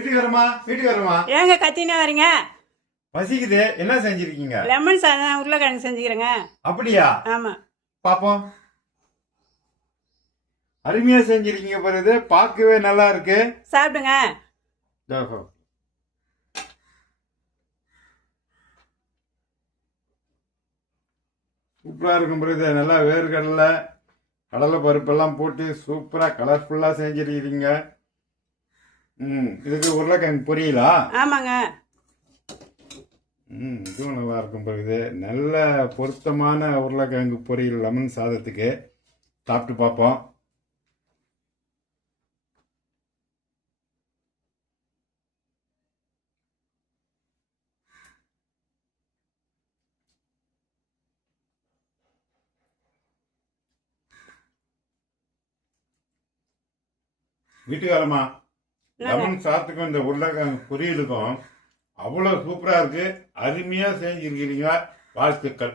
வீட்டுக்கு வரமா ஏங்க கத்தினே வரீங்க? பசிக்குது. என்ன செஞ்சிருக்கீங்க? லெமன் சாதம் உருளைக்கிழங்கு செஞ்சுக்கிறேங்க. அப்படியா? ஆமா. பாப்போம். அருமையா செஞ்சிருக்கீங்க பாருது. பார்க்கவே நல்லா இருக்கு. சாப்பிடுங்க. சூப்பரா இருக்கும் பாருது. நல்லா வேர்க்கடலை கடலை பருப்பெல்லாம் போட்டு சூப்பரா கலர்ஃபுல்லா செஞ்சிருக்கீங்க. இதுக்கு உருளைக்கிழங்கு பொரியலா? ஆமாங்க. இதுவும் நல்லா இருக்கும் பாருது. நல்ல பொருத்தமான உருளைக்கிழங்கு பொரியல் லெமன் சாதத்துக்கு. சாப்பிட்டு பார்ப்போம். வீட்டுக்காரமா, லெமன் சாதத்துக்கும் இந்த உருளைக்கிழங்கு பொரியலுக்கும் அவ்வளோ சூப்பரா இருக்கு. அருமையா செஞ்சிருக்கிறீங்க. வாழ்த்துக்கள்.